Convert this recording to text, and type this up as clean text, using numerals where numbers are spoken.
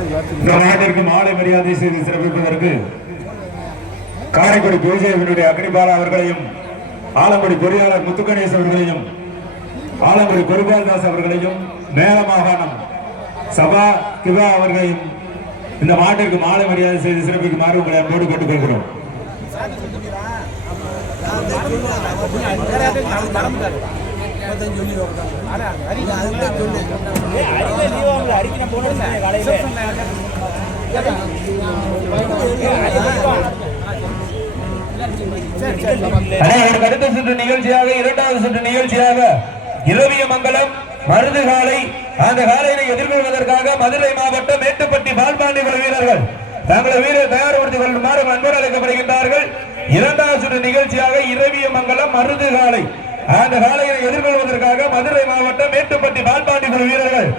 இந்த நாட்டிற்கு மாலை மரியாதை செய்து சிறப்பிப்பதற்கு காரைக்குடி பூஜையினுடைய அக்னிபாலா அவர்களையும், ஆலங்குடி பொறியாளர் முத்துகணேஷ் அவர்களையும், ஆலங்குடி பொறுப்பாதாஸ் அவர்களையும், மேல மாகாணம் சபா கிபா அவர்களையும் இந்த மாட்டிற்கு மாலை மரியாதை செய்து சிறப்பிக்குமாறு உங்களை அன்போடு கேட்டுக்கொள்கிறோம். அடுத்த சுற்று நிகழ்ச்சியாக, இரண்டாவது சுற்று நிகழ்ச்சியாக இரவியமங்கலம் மருது காலை, அந்த காலையை எதிர்கொள்வதற்காக மதுரை மாவட்டம் மேட்டுப்பட்டி பால்பாண்டி குழு வீரர்கள் தங்களை வீரர் தயார்படுத்திக் கொள்ளுமாறு அன்போடு அழைக்கப்படுகின்றார்கள். இரண்டாவது சுற்று நிகழ்ச்சியாக இரவியமங்கலம் மருது காலை, அந்த காலையை எதிர்கொள்வதற்காக மதுரை மாவட்டம் மேட்டுப்பட்டி பால்பாண்டி குழு வீரர்கள்